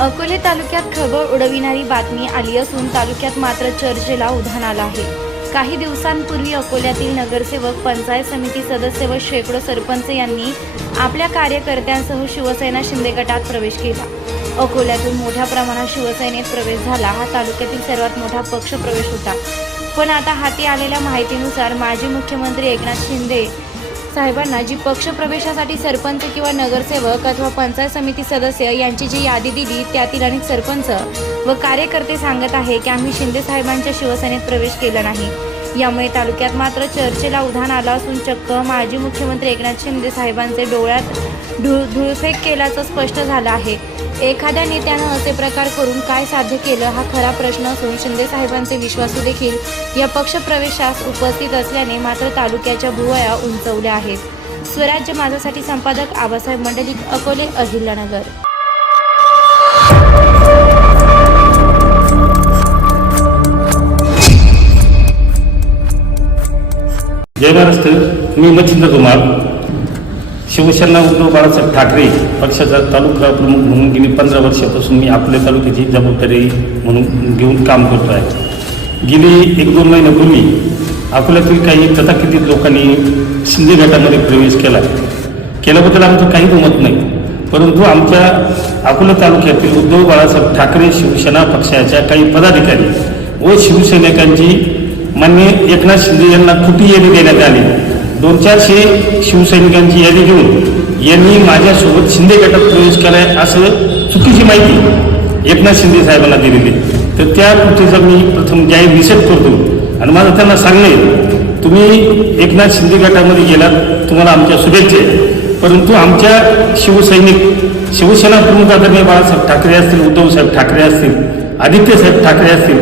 अकोले तालुक्यात खळबळ उडविणारी बातमी आली असून तालुक्यात मात्र चर्चेला उधाण आलं आहे. काही दिवसांपूर्वी अकोल्यातील नगरसेवक पंचायत समिती सदस्य व शेकडो सरपंच यांनी आपल्या कार्यकर्त्यांसह शिवसेना शिंदे गटात प्रवेश केला. अकोल्यातून मोठ्या प्रमाणात शिवसेनेत प्रवेश झाला. हा तालुक्यातील सर्वात मोठा पक्ष प्रवेश होता. पण आता हाती आलेल्या माहितीनुसार माजी मुख्यमंत्री एकनाथ शिंदे साहेबांना जी पक्ष प्रवेशासाठी सरपंच किंवा नगरसेवक अथवा पंचायत समिती सदस्य यांची जी यादी दिली त्यातील अनेक सरपंच व कार्यकर्ते सांगत आहे की आम्ही शिंदे साहेबांच्या शिवसेनेत प्रवेश केला नाही. यामुळे तालुक्यात मात्र चर्चेला उधाण आलं असून चक्क माजी मुख्यमंत्री एकनाथ शिंदे साहेबांचे डोळ्यात धुळ धुळफेक केल्याचं स्पष्ट झालं आहे. एखाद्या नेत्यानं असे प्रकार करून काय साध्य केलं हा खरा प्रश्न असून शिंदे साहेबांचे विश्वासू देखील या पक्षप्रवेशास उपस्थित असल्याने मात्र तालुक्याच्या भुवया उंचवल्या आहेत. स्वराज्य माझ्यासाठी संपादक आबासाहेब मंडलिक अकोले अहिल्यानगर. जय महाराष्ट्र. मी मच्छिंद्र कुमार. शिवसेना उद्धव बाळासाहेब ठाकरे पक्षाचा तालुका प्रमुख म्हणून गेली पंधरा वर्षापासून मी आपल्या तालुक्याची जबाबदारी म्हणून घेऊन काम करतो आहे गेली एक दोन महिन्यापूर्वी अकोल्यातील काही तथाकथित लोकांनी शिंदे गटामध्ये प्रवेश केला. केल्याबद्दल आमचं काही मत नाही. परंतु आमच्या अकोला तालुक्यातील उद्धव बाळासाहेब ठाकरे शिवसेना पक्षाच्या काही पदाधिकारी व शिवसैनिकांची मान्य एकनाथ शिंदे यांना कुठे येणे देण्यात आली. दोन चारशे शिवसैनिकांची यादी घेऊन यांनी माझ्यासोबत शिंदे गटात प्रवेश केलाय असं चुकीची माहिती एकनाथ शिंदे साहेबांना दिलेली. तर त्या कृतीचा मी प्रथम जाहीर निषेध करतो. आणि माझं त्यांना सांगणे तुम्ही एकनाथ शिंदे गटामध्ये गेलात तुम्हाला आमच्या शुभेच्छा परंतु आमच्या शिवसैनिक शिवसेना प्रमुख आदरणीय बाळासाहेब ठाकरे असतील उद्धवसाहेब ठाकरे असतील आदित्यसाहेब ठाकरे असतील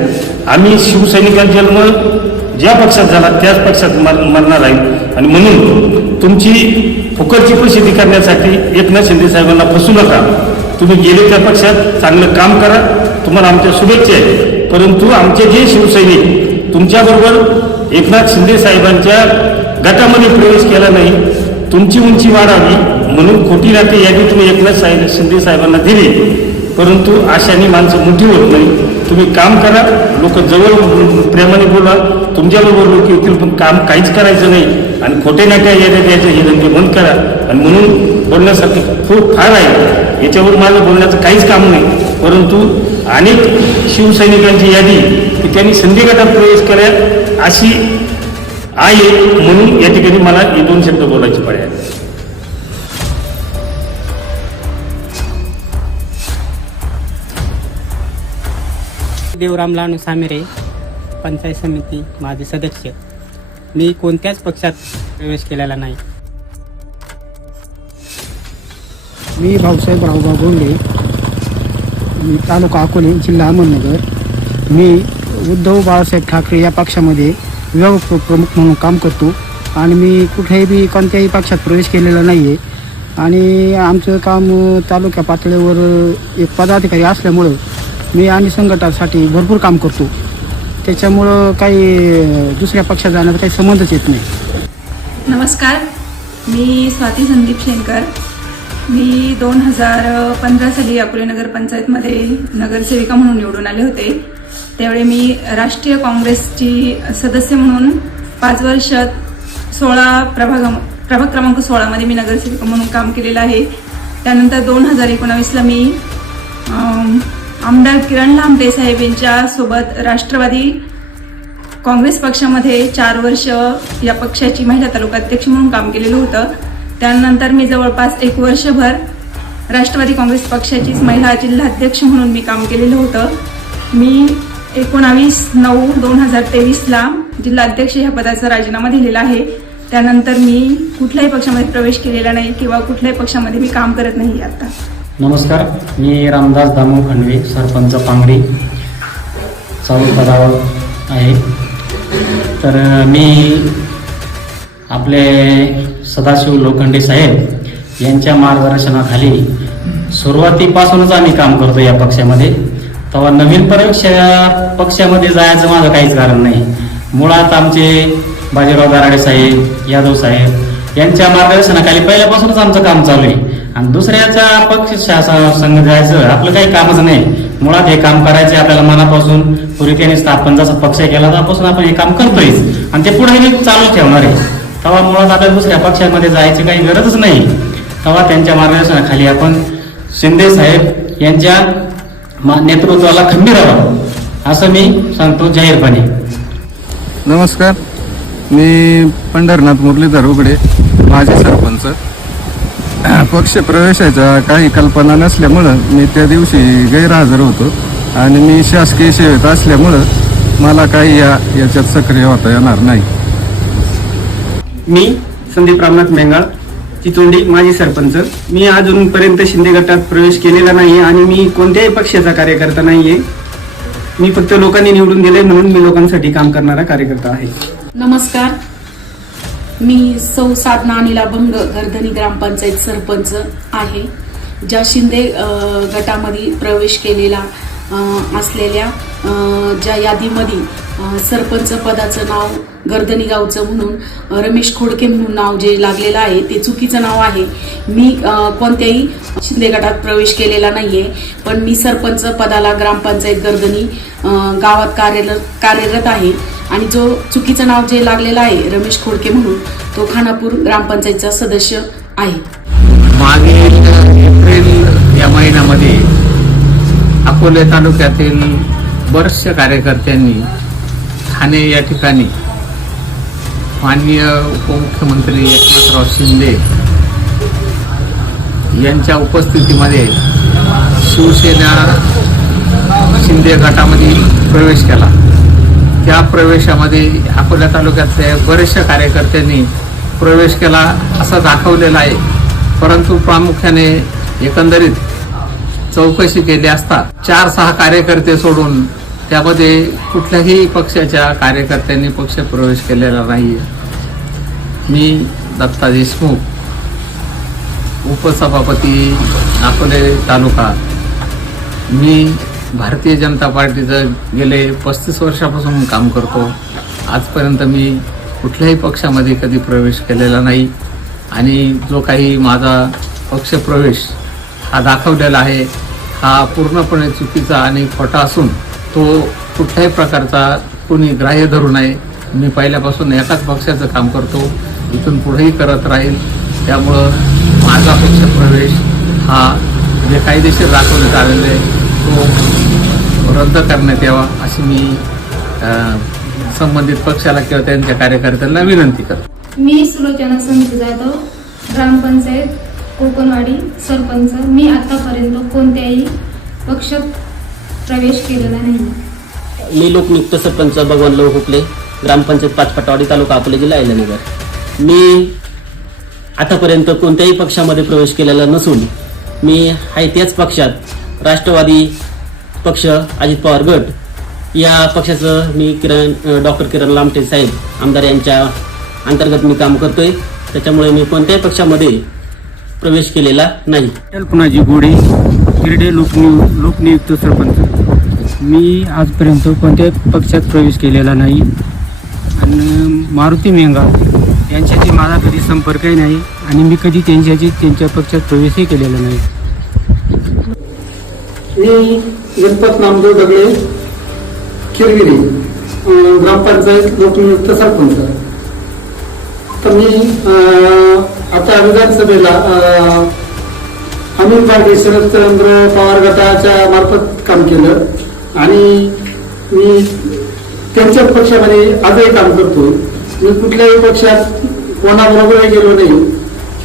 आम्ही शिवसैनिकांचा जन्म ज्या पक्षात झाला त्याच पक्षात मर मरणार आहे. आणि म्हणून तुमची फुकटची पण शेती करण्यासाठी एकनाथ शिंदे साहेबांना फसू नका. तुम्ही गेले त्या पक्षात चांगलं काम करा. तुम्हाला आमच्या शुभेच्छा आहेत. परंतु आमचे जे शिवसैनिक तुमच्याबरोबर एकनाथ शिंदे साहेबांच्या गटामध्ये प्रवेश केला नाही तुमची उंची वाढावी म्हणून खोटी नाते यादी तुम्ही एकनाथ साहेब शिंदे साहेबांना दिली. परंतु आशाने माणसं मोठी होत नाही. तुम्ही काम करा. लोक जवळ प्रेमाने बोला. तुमच्याबरोबर लोक येतील पण काम काहीच करायचं नाही. आणि खोटे नाट्या याद्या द्यायचं हे धंदे बंद करा. आणि म्हणून बोलण्यासाठी खूप फार आहे. याच्यावर माझं बोलण्याचं काहीच काम नाही. परंतु अनेक शिवसैनिकांची यादी की त्यांनी संधी गटात प्रवेश कराय अशी आहे म्हणून या ठिकाणी मला हे दोन शब्द बोलायचे पर्याय देवराम लाणू सामेरे पंचायत समिती माझे सदस्य. मी कोणत्याच पक्षात प्रवेश केलेला नाही. मी भाऊसाहेब रावबा गोंडे मी तालुका अकोले जिल्हा अहमदनगर. मी उद्धव बाळासाहेब ठाकरे या पक्षामध्ये विभाग प्रमुख म्हणून काम करतो आणि मी कुठेही बी कोणत्याही पक्षात प्रवेश केलेला नाही आहे आणि आमचं काम तालुक्या पातळीवर एक पदाधिकारी असल्यामुळं मी आणि संघटासाठी भरपूर काम करतो. त्याच्यामुळं काही दुसऱ्या पक्षात जाण्याचा काही संबंधच येत नाही. नमस्कार. मी स्वाती संदीप शेनकर मी दोन हजार पंधरा साली अकोले नगर पंचायतमध्ये नगरसेविका म्हणून निवडून आले होते. त्यावेळी मी राष्ट्रीय काँग्रेसची सदस्य म्हणून पाच वर्ष सोळा प्रभाग प्रभाग क्रमांक सोळामध्ये मी नगरसेविका म्हणून काम केलेलं आहे. त्यानंतर दोन हजार एकोणावीसला मी आमदार किरण लांबे साहेब यांच्या सोबत राष्ट्रवादी काँग्रेस पक्षामध्ये चार वर्ष या पक्षाची महिला तालुकाध्यक्ष म्हणून काम केलेलं होतं. त्यानंतर मी जवळपास एक वर्षभर राष्ट्रवादी काँग्रेस पक्षाचीच महिला जिल्हाध्यक्ष म्हणून मी काम केलेलं होतं. मी एकोणावीस नऊ दोन हजार तेवीसला जिल्हाध्यक्ष ह्या पदाचा राजीनामा दिलेला आहे. त्यानंतर मी कुठल्याही पक्षामध्ये प्रवेश केलेला नाही किंवा कुठल्याही पक्षामध्ये मी काम करत नाही आता. नमस्कार मी रामदास दामू खंडवे सरपंच पांगरी चालू पदावर आहे. तर मी आपले सदाशिव लोखंडे साहेब यांच्या मार्गदर्शनाखाली सुरुवातीपासूनच आम्ही काम करतो या पक्षामध्ये. तेव्हा नवीन प्रवेश पक्षामध्ये जायचं माझं काहीच कारण नाही. मुळात आमचे बाजीराव दराडे साहेब यादव साहेब यांच्या मार्गदर्शनाखाली पहिल्यापासूनच आमचं काम चालू आहे. आणि दुसऱ्याच्या पक्ष संघ जायचं आपलं काही कामच नाही. मुळात हे काम करायचे आपल्याला मनापासून. पूर्वीने स्थापन जसा पक्ष केला त्यापासून आपण हे काम करतोयच आणि ते पुढे चालू ठेवणार आहे. तेव्हा मुळात आपल्याला दुसऱ्या पक्षामध्ये जायची काही गरजच नाही. तेव्हा त्यांच्या मार्गदर्शनाखाली आपण शिंदे साहेब यांच्या मा- नेतृत्वाला खंबीर राहावं असं मी सांगतो जाहीरपणे. नमस्कार. मी पंढरनाथ मुरलीधर उघडे माझे सरपंच. पक्ष प्रवेशाच्या काही कल्पना नसल्यामुळं मी त्या दिवशी गैरहजर होतो. आणि मी शासकीय सेवेत असल्यामुळं मला काही या याच्यात सक्रिय होता येणार नाही. मी संदीप रामनाथ मेंगाळ चितोंडी माजी सरपंच. मी अजूनपर्यंत शिंदे गटात प्रवेश केलेला नाही आणि मी कोणत्याही पक्षाचा कार्यकर्ता नाहीये. मी फक्त लोकांनी निवडून दिले म्हणून मी लोकांसाठी काम करणारा कार्यकर्ता आहे. नमस्कार. मी सौ साधना अनिला भंग गर्धनी ग्रामपंचायत सरपंच आहे ज्या शिंदे गटामध्ये प्रवेश केलेला असलेल्या ज्या यादीमध्ये सरपंच पदाचं नाव गर्दनी गावचं म्हणून रमेश खोडके म्हणून नाव जे लागलेलं आहे ते चुकीचं नाव आहे. मी कोणत्याही शिंदे गटात प्रवेश केलेला नाही आहे पण मी सरपंच पदाला ग्रामपंचायत गर्दनी गावात कार्यरत कार्यरत आहे. आणि जो चुकीचं नाव जे लागलेलं आहे रमेश खोडके म्हणून तो खानापूर ग्रामपंचायतचा सदस्य आहे. मागील एप्रिल या महिन्यामध्ये अकोले तालुक्यातील बरेचशा कार्यकर्त्यांनी ठाणे या ठिकाणी माननीय उपमुख्यमंत्री एकनाथराव शिंदे यांच्या उपस्थितीमध्ये शिवसेना शिंदे गटामध्ये प्रवेश केला. त्या प्रवेशामध्ये अकोला तालुक्यातल्या बरेचशा कार्यकर्त्यांनी प्रवेश केला असा दाखवलेला आहे. परंतु प्रामुख्याने एकंदरीत चौकशी केली असता चार सहा कार्यकर्ते सोडून त्यामध्ये कुठल्याही पक्षाच्या कार्यकर्त्यांनी पक्ष प्रवेश केलेला नाही मी दत्ता देशमुख उपसभापती अकोले तालुका. मी भारतीय जनता पार्टीचं गेले पस्तीस वर्षापासून काम करतो. आजपर्यंत मी कुठल्याही पक्षामध्ये कधी प्रवेश केलेला नाही. आणि जो काही माझा पक्षप्रवेश हा दाखवलेला आहे हा पूर्णपणे चुकीचा आणि खोटा असून तो कुठल्याही प्रकारचा कोणी ग्राह्य धरू नये. मी पहिल्यापासून एकाच पक्षाचं काम करतो. इथून पुढेही करत राहील. त्यामुळं माझा पक्षप्रवेश हा जे कायदेशीर दाखवण्यात आलेला आहे. तो रद्द करण्यात यावा अशी मी संबंधित पक्षाला किंवा त्यांच्या कार्यकर्त्यांना विनंती करतो. मी सुलोचना संत जाधव ग्रामपंचायत कोकणवाडी सरपंच. मी आतापर्यंत कोणत्याही पक्षात प्रवेश केलेला नाही. मी लोकनियुक्त सरपंच भगवान लोक हुकले ग्रामपंचायत पाचपटावाडी तालुका अकोले जिल्हा अहिल्यानगर. मी आतापर्यंत कोणत्याही पक्षामध्ये प्रवेश केलेला नसून मी आहे त्याच पक्षात राष्ट्रवादी पक्ष अजित पवार गट. या पक्षाचं मी किरण डॉक्टर किरण लामटे साहेब आमदार यांच्या अंतर्गत मी काम करतोय. त्याच्यामुळे मी कोणत्याही पक्षामध्ये प्रवेश केलेला नाही. कल्पनाजी गोडे गिरडे लोकनियु लोकनियुक्त सरपंच. मी आजपर्यंत कोणत्याही पक्षात प्रवेश केलेला नाही. आणि मारुती मेंगा यांच्याशी माझा कधी संपर्कही नाही. आणि मी कधी त्यांच्याशी त्यांच्या पक्षात प्रवेशही केलेला नाही. मी गणपत नामदेव दगडे किरगिरी ग्रामपंचायत लोकनियुक्त सरपंच. तर मी आता विधानसभेला अं, अनिल शरदचंद्र पवार गटाच्या मार्फत काम केलं आणि मी त्यांच्याच पक्षामध्ये आजही काम करतो मी कुठल्याही पक्षात कोणाबरोबरही गेलो नाही.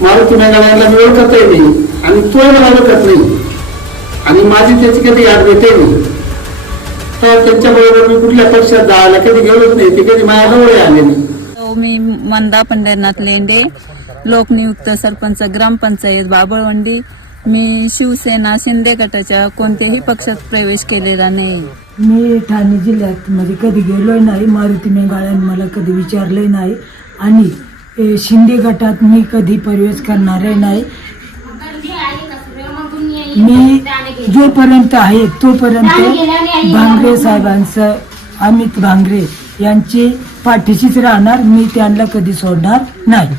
मारुती मेघालयाला मी ओळखतही नाही आणि तोही मला ओळखत नाही. आणि माझी त्याची कधी याद नाही तर त्यांच्याबरोबर मी कुठल्या पक्षात जायला कधी गेलोच नाही ते कधी माझ्याजवळ आले नाही. मी मंदा पंढरनाथ लेंडे लोकनियुक्त सरपंच ग्रामपंचायत बाबळवंडी मी शिवसेना शिंदे गटाच्या कोणत्याही पक्षात प्रवेश केलेला नाही. मी ठाणे जिल्ह्यात मध्ये कधी गेलोय नाही मारुती मेघाळ्याने मला कधी विचारलंय नाही आणि शिंदे गटात मी कधी प्रवेश करणारे नाही मी जोपर्यंत आहे तोपर्यंत भांगरे साहेबांचं अमित भांगरे यांचे पाठीशीच राहणार मी त्यांना कधी सोडणार नाही.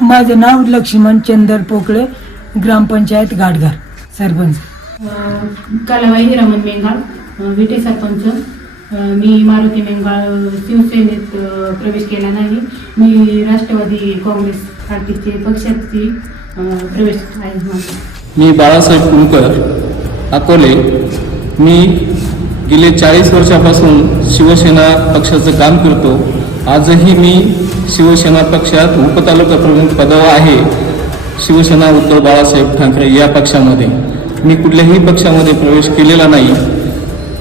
माझं नाव लक्ष्मण चंदर पोकळे ग्रामपंचायत गाडगार सरपंच. कलाबाई हिरामन मेंगाळ विटे सरपंच. मी मारुती मेंगाळ शिवसेनेत प्रवेश केला नाही. मी राष्ट्रवादी काँग्रेस पार्टीचे पक्षाची प्रवेश आहे माझा. मी बाळासाहेब कुलकर अकोले. मी गेले चाळीस वर्षापासून शिवसेना पक्षाचं काम करतो. आजही मी शिवसेना पक्षात उपतालुका प्रमुख पदावर आहे. शिवसेना उद्धव बाळासाहेब ठाकरे या पक्षामध्ये. मी कुठल्याही पक्षामध्ये प्रवेश केलेला नाही.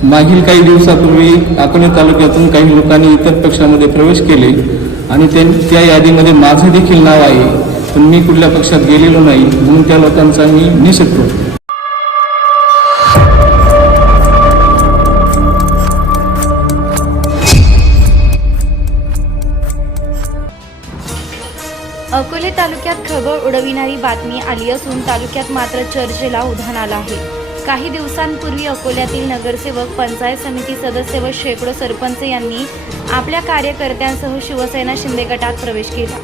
मागील काही दिवसापूर्वी अकोले तालुक्यातून काही लोकांनी इतर पक्षामध्ये प्रवेश केले आणि ते त्या यादीमध्ये माझं देखील नाव आहे. पण मी कुठल्या पक्षात गेलेलो नाही म्हणून त्या लोकांचा मी निषेध करतो. अकोले तालुक्यात खळबळ उडविणारी बातमी आली असून तालुक्यात मात्र चर्चेला उधाण आलं आहे. काही दिवसांपूर्वी अकोल्यातील नगरसेवक पंचायत समिती सदस्य व शेकडो सरपंच यांनी आपल्या कार्यकर्त्यांसह शिवसेना शिंदे गटात प्रवेश केला.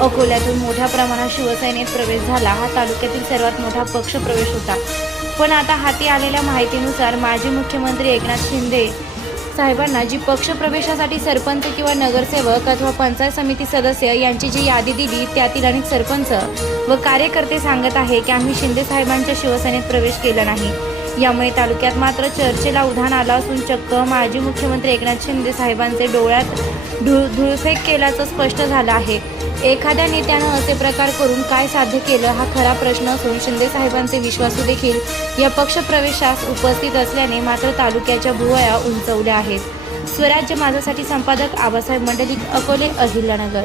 अकोल्यातून मोठ्या प्रमाणात शिवसेनेत प्रवेश झाला. हा तालुक्यातील सर्वात मोठा पक्ष प्रवेश होता. पण आता हाती आलेल्या माहितीनुसार माजी मुख्यमंत्री एकनाथ शिंदे साहेबांना जी पक्ष प्रवेशासाठी सरपंच किंवा नगरसेवक अथवा पंचायत समिती सदस्य यांची जी यादी दिली त्यातील अनेक सरपंच व कार्यकर्ते सांगत आहे की आम्ही शिंदे साहेबांच्या शिवसेनेत प्रवेश केला नाही. यामुळे तालुक्यात मात्र चर्चेला उधाण आलं असून चक्क माजी मुख्यमंत्री एकनाथ शिंदे साहेबांचे डोळ्यात धुळ धुळफेक केल्याचं स्पष्ट झालं आहे. एखाद्या नेत्यानं असे प्रकार करून काय साध्य केलं हा खरा प्रश्न असून शिंदे साहेबांचे विश्वासू देखील या पक्षप्रवेशास उपस्थित असल्याने मात्र तालुक्याच्या भुवया उंचवल्या आहेत. स्वराज्य माझ्यासाठी संपादक आबासाहेब मंडलिक अकोले अहिल्यानगर.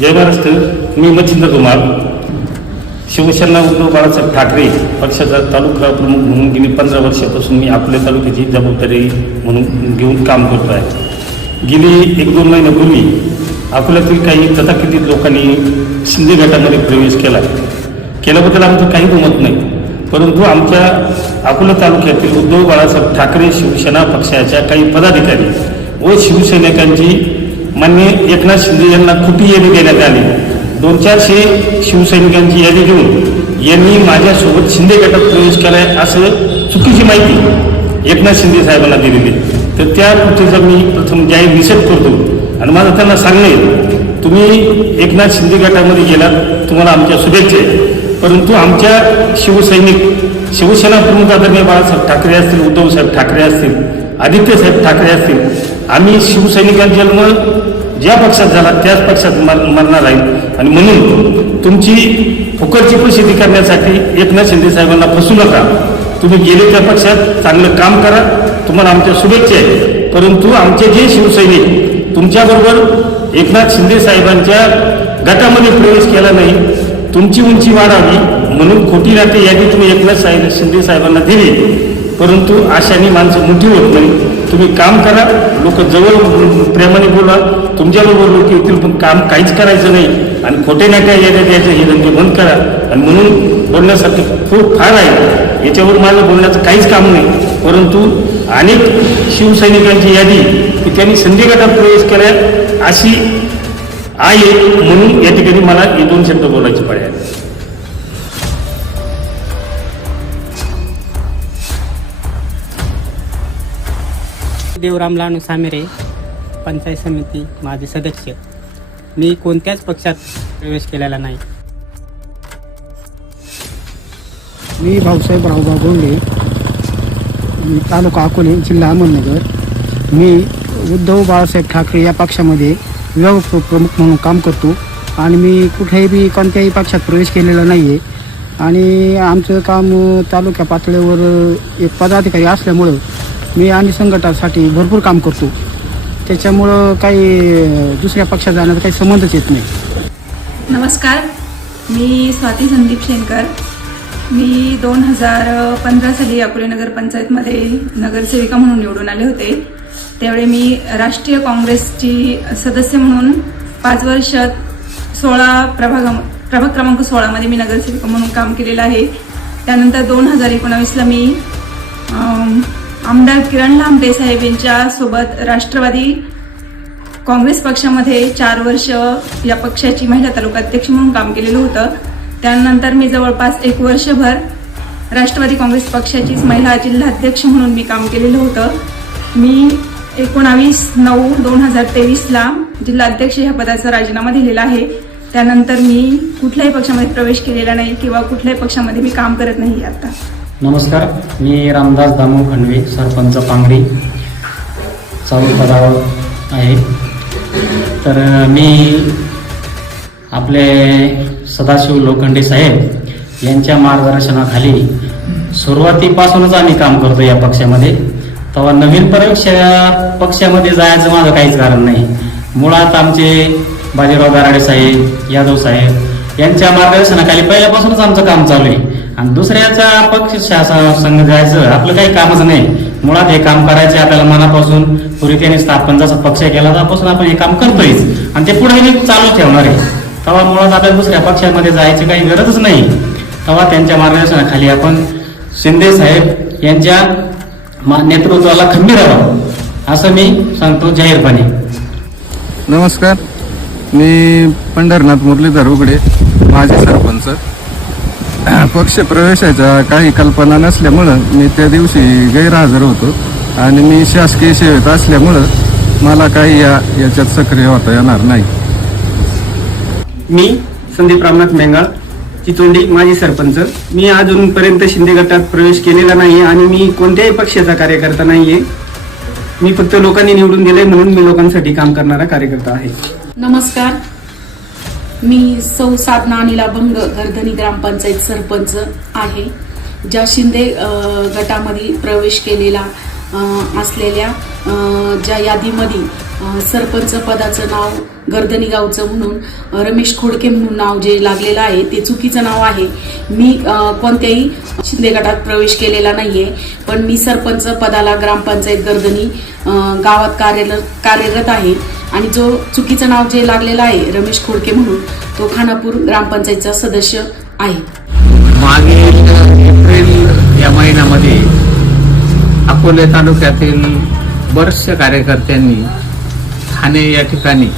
जय महाराष्ट्र मी मच्छिंद्र कुमार. शिवसेना उद्धव बाळासाहेब ठाकरे पक्षाचा तालुका प्रमुख म्हणून गेली पंधरा वर्षापासून मी आपल्या तालुक्याची जबाबदारी म्हणून घेऊन काम करतो आहे गेली एक दोन महिन्यापूर्वी अकोल्यातील काही तथाकथित लोकांनी शिंदे गटामध्ये प्रवेश केला. केल्याबद्दल आमचं काही मत नाही. परंतु आमच्या अकोला तालुक्यातील उद्धव बाळासाहेब ठाकरे शिवसेना पक्षाच्या काही पदाधिकारी व शिवसैनिकांची मान्य एकनाथ शिंदे यांना कुठे येणे देण्यात आली. दोन चारशे शिवसैनिकांची यादी घेऊन यांनी माझ्यासोबत शिंदे गटात प्रवेश केलाय असं चुकीची माहिती एकनाथ शिंदे साहेबांना दिलेली तर त्या कृतीचा मी प्रथम जाहीर निषेध करतो आणि माझं त्यांना सांगणे तुम्ही एकनाथ शिंदे गटामध्ये गेलात तुम्हाला आमच्या शुभेच्छा आहेत. परंतु आमच्या शिवसैनिक शिवसेना प्रमुख आदरणीय बाळासाहेब ठाकरे असतील उद्धवसाहेब ठाकरे असतील आदित्यसाहेब ठाकरे असतील आम्ही शिवसैनिकांचा जन्म ज्या पक्षात झाला त्याच पक्षात मर मरणार आहे. आणि म्हणून तुमची फुकटची प्रसिद्धी करण्यासाठी एकनाथ शिंदे साहेबांना फसू नका. तुम्ही गेले त्या पक्षात चांगलं काम करा. तुम्हाला आमच्या शुभेच्छा आहेत. परंतु आमचे जे शिवसैनिक तुमच्याबरोबर एकनाथ शिंदे साहेबांच्या गटामध्ये प्रवेश केला नाही तुमची उंची वाढावी म्हणून खोटी नाते यादी तुम्ही एकनाथ साहेब शिंदे साहेबांना दिली. परंतु आशाने माणसं मोठी होत नाही. तुम्ही काम करा लोक जवळ प्रेमाने बोला तुमच्याबरोबर लोक येतील पण काम काहीच करायचं नाही. आणि खोटे नाट्या याद्या द्यायचं हे धंदे बंद करा. आणि म्हणून बोलण्यासारखं खूप फार आहे. याच्यावर माझं बोलण्याचं काहीच काम नाही. परंतु अनेक शिवसैनिकांची यादी की त्यांनी संधी गटात प्रवेश केला अशी आहे म्हणून या ठिकाणी मला हे दोन शब्द बोलायचे पाहिजे देवराम लानू सामेरे पंचायत समिती माझे सदस्य. मी कोणत्याच पक्षात प्रवेश केलेला नाही. मी भाऊसाहेब रावबा गोंडे तालुका अकोले जिल्हा अहमदनगर. मी उद्धव बाळासाहेब ठाकरे या पक्षामध्ये विभाग प्रमुख म्हणून काम करतो आणि मी कुठेही बी कोणत्याही पक्षात प्रवेश केलेला नाही आहे आणि आमचं काम तालुक्या पातळीवर एक पदाधिकारी असल्यामुळं मी आणि संघटासाठी भरपूर काम करतो. त्याच्यामुळं काही दुसऱ्या पक्षात जाण्याचा काही संबंधच येत नाही. नमस्कार. मी स्वाती संदीप शेनकर मी दोन हजार पंधरा साली अकोले नगर पंचायतमध्ये नगरसेविका म्हणून निवडून आले होते. त्यावेळी मी राष्ट्रीय काँग्रेसची सदस्य म्हणून पाच वर्ष सोळा प्रभाग प्रभाग क्रमांक सोळामध्ये मी नगरसेविका म्हणून काम केलेलं आहे. त्यानंतर दोन हजार एकोणावीसला मी आमदार किरण लांबे साहेब यांच्या सोबत राष्ट्रवादी काँग्रेस पक्षामध्ये चार वर्ष या पक्षाची महिला तालुका अध्यक्ष म्हणून काम केलेलं होतं. त्यानंतर मी जवळपास एक वर्षभर राष्ट्रवादी काँग्रेस पक्षाचीच महिला जिल्हाध्यक्ष म्हणून मी काम केलेलं होतं. मी एकोणावीस नऊ दोन हजार तेवीसला जिल्हाध्यक्ष ह्या पदाचा राजीनामा दिलेला आहे. त्यानंतर मी कुठल्याही पक्षामध्ये प्रवेश केलेला नाही किंवा कुठल्याही पक्षामध्ये मी काम करत नाही आता. नमस्कार मी रामदास दामू खंडवे सरपंच पांगरी चालू पदावर आहे. तर मी आपले सदाशिव लोखंडे साहेब यांच्या मार्गदर्शनाखाली सुरुवातीपासूनच आम्ही काम करतो या पक्षामध्ये. तेव्हा नवीन पक्ष पक्षामध्ये जायचं माझं काहीच कारण नाही. मुळात आमचे बाजीराव गाराडे साहेब यादव साहेब यांच्या मार्गदर्शनाखाली पहिल्यापासूनच आमचं काम चालू आहे. आणि दुसऱ्याचा पक्ष शासन संघ जायचं आपलं काही कामच नाही. मुळात हे काम करायचे आपल्याला मनापासून. पूर्वी स्थापन जसा पक्ष केला त्यापासून आपण हे काम करतोयच. आणि ते पुढे चालू ठेवणार आहे. तेव्हा मुळात आपल्याला दुसऱ्या पक्षामध्ये जायची काही गरजच नाही. तेव्हा त्यांच्या मार्गदर्शनाखाली आपण शिंदे साहेब यांच्या मा- नेतृत्वाला खंबीर राहावं असं मी सांगतो जाहीरपणे. नमस्कार. मी पंढरनाथ मुरलीधर उघडे माझे सरपंच. पक्ष प्रवेशाच्या काही कल्पना नसल्यामुळं मी त्या दिवशी गैरहजर होतो आणि मी शासकीय सेवेत असल्यामुळं मला काही या याच्यात सक्रिय होता येणार नाही. मी संदीप रामनाथ मेंगाळ चिचोंडी माजी सरपंच. मी अजूनपर्यंत शिंदे गटात प्रवेश केलेला नाही आणि मी कोणत्याही पक्षाचा कार्यकर्ता नाहीये. मी फक्त लोकांनी निवडून दिले म्हणून मी लोकांसाठी काम करणारा कार्यकर्ता आहे. नमस्कार. मी सौ साधना अनिला भंग घरधनी ग्रामपंचायत सरपंच आहे ज्या शिंदे गटामध्ये प्रवेश केलेला असलेल्या ज्या यादीमध्ये सरपंच पदाचं नाव गर्दनी गावचं म्हणून रमेश खोडके म्हणून नाव जे लागलेलं आहे ते चुकीचं नाव आहे. मी कोणत्याही शिंदे गटात प्रवेश केलेला नाही आहे पण मी सरपंच पदाला ग्रामपंचायत गर्दनी गावात कार्यरत कार्यरत आहे. आणि जो चुकीचं नाव जे लागलेलं आहे रमेश खोडके म्हणून तो खानापूर ग्रामपंचायतचा सदस्य आहे. मागील एप्रिल या महिन्यामध्ये अकोले तालुक्यातील बरेचशे कार्यकर्त्यांनी ठाणे या ठिकाणी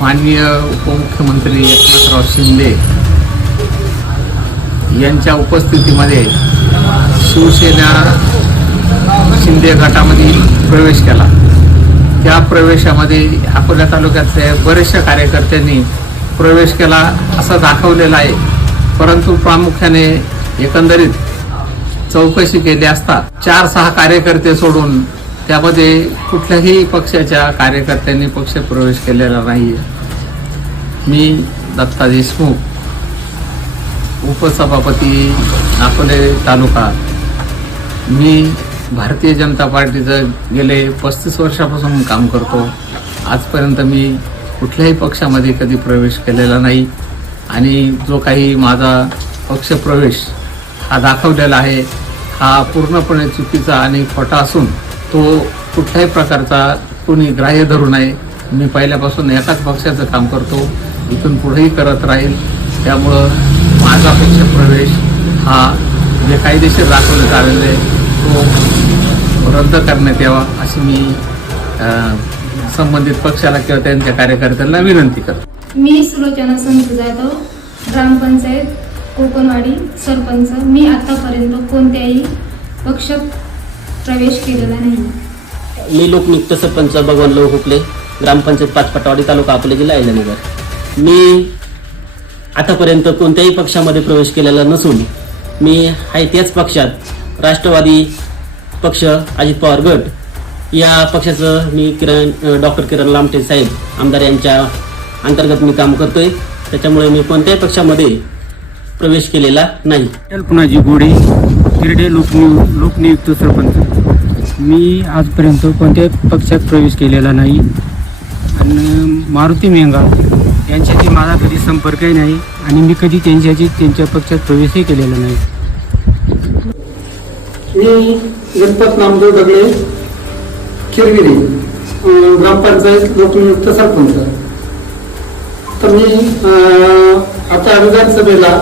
माननीय उपमुख्यमंत्री एकनाथराव शिंदे यांच्या उपस्थितीमध्ये शिवसेना शिंदे गटामध्ये प्रवेश केला. या प्रवेशामध्ये अकोला तालुक्यातल्या बरेचशा कार्यकर्त्यांनी प्रवेश केला असा दाखवलेला आहे. परंतु प्रामुख्याने एकंदरीत चौकशी केली असता चार सहा कार्यकर्ते सोडून त्यामध्ये कुठल्याही पक्षाच्या कार्यकर्त्यांनी पक्ष प्रवेश केलेला नाही मी दत्ता देशमुख उपसभापती अकोले तालुका. मी भारतीय जनता पार्टीचं गेले पस्तीस वर्षापासून काम करतो. आजपर्यंत मी कुठल्याही पक्षामध्ये कधी प्रवेश केलेला नाही. आणि जो काही माझा पक्षप्रवेश हा दाखवलेला आहे हा पूर्णपणे चुकीचा आणि खोटा असून तो कुठल्याही प्रकारचा कोणी ग्राह्य धरू नये. मी पहिल्यापासून एकाच पक्षाचं काम करतो. इथून पुढेही करत राहील. त्यामुळं माझा पक्षप्रवेश हा जे कायदेशीर दाखवण्यात आलेला आहे. तो रद्द करण्यात यावा अशी मी संबंधित पक्षाला किंवा त्यांच्या कार्यकर्त्यांना विनंती करतो. मी सुलोचना संत जाधव ग्रामपंचायत कोकणवाडी सरपंच. मी आतापर्यंत कोणत्याही पक्षात प्रवेश केलेला नाही. मी लोकनियुक्त सरपंच भगवान लोक हुकले ग्रामपंचायत पाचपटावाडी तालुका अकोले जिल्हा अहिल्यानगर. मी आतापर्यंत कोणत्याही पक्षामध्ये प्रवेश केलेला नसून मी आहे त्याच पक्षात राष्ट्रवादी पक्ष अजित पवार गट. या पक्षाचं मी किरण डॉक्टर किरण लामटे साहेब आमदार यांच्या अंतर्गत मी काम करतोय. त्याच्यामुळे मी कोणत्याही पक्षामध्ये प्रवेश केलेला नाही. कल्पनाजी गोडे गिरडे लोकनियु लोकनियुक्त सरपंच. मी आजपर्यंत कोणत्याही पक्षात प्रवेश केलेला नाही. आणि मारुती मेंगाळ यांच्याशी माझा कधी संपर्कही नाही आणि मी कधी त्यांच्याशी त्यांच्या पक्षात प्रवेशही केलेला नाही. गणपत नामदेव दगडे किरगिरी ग्रामपंचायत लोकनियुक्त सरपंच. तर मी आता अनुदान सभेला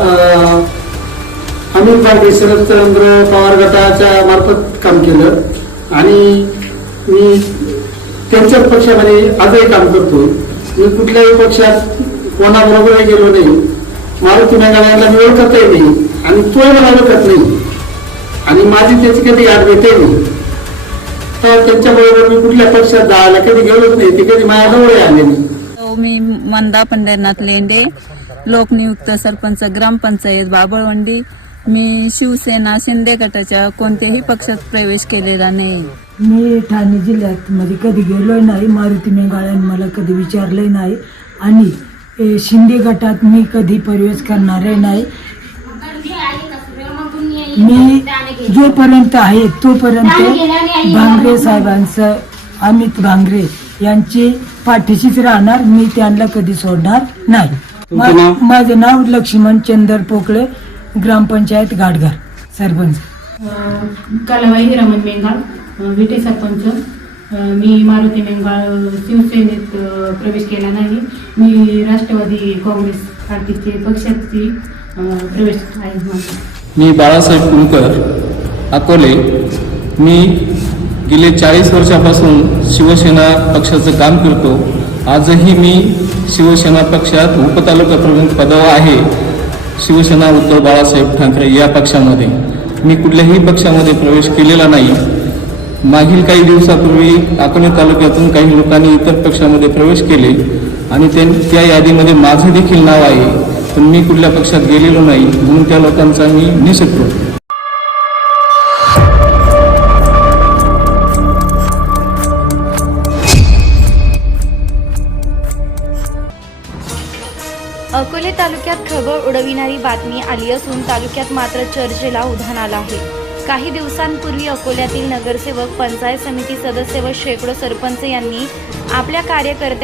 अमित भागवे शरदचंद्र पवार गटाच्या मार्फत काम केलं आणि मी त्यांच्याच पक्षामध्ये आजही काम करतो. मी कुठल्याही पक्षात कोणाबरोबरही गेलो नाही. मारुती मेघालयाला मी ओळखतही नाही आणि तोही मला ओळखत नाही. आणि माझी त्याची कधी नाही. तर त्यांच्याबरोबर मी कुठल्या पक्षात जायला कधी गेलोच नाही ते कधी माझ्याजवळ आले नाही. हो, मी मंदा पंढरनाथ लेंडे लोकनियुक्त सरपंच ग्रामपंचायत बाबळवंडी मी शिवसेना शिंदे गटाच्या कोणत्याही पक्षात प्रवेश केलेला नाही. मी ठाणे जिल्ह्यात मध्ये कधी गेलोय नाही मारुती मेघाळ्याने मला कधी विचारलंय नाही आणि शिंदे गटात मी कधी प्रवेश करणारे नाही. मी जोपर्यंत आहे तोपर्यंत भांगरे साहेबांचं अमित भांगरे यांची पाठीशीच राहणार मी त्यांना कधी सोडणार नाही. माझं नाव लक्ष्मण चंदर पोकळे ग्रामपंचायत गाडगार सरपंच. कलाबाई रमण मेंगाळ विटे सरपंच. मी मारुती मेंगाळ शिवसेनेत प्रवेश केला नाही. मी राष्ट्रवादी काँग्रेस पार्टीचे पक्षाची प्रवेश आहे. माझा मी बाळासाहेब कुलकर अकोले. मी गेले चाळीस वर्षापासून शिवसेना पक्षाचं काम करतो. आजही मी शिवसेना पक्षात उपतालुका प्रमुख पदावर आहे. शिवसेना उद्धव बाळासाहेब ठाकरे या पक्षामध्ये. मी कुठल्याही पक्षामध्ये प्रवेश केलेला नाही. मागील काही दिवसापूर्वी अकोले तालुक्यातून काही लोकांनी इतर पक्षामध्ये प्रवेश केले आणि त्या त्या यादीमध्ये माझं देखील नाव आहे. पण मी कुठल्या पक्षात गेलेलो नाही म्हणून त्या लोकांचा मी निषेध अकोले तालुक्यात खळबळ उडविणारी बातमी आली असून तालुक्यात मात्र चर्चेला उधाण आलं आहे. काही दिवसांपूर्वी अकोल्यातील नगरसेवक पंचायत समिती सदस्य व शेकडो सरपंच यांनी आपल्या कार्यकर्त्या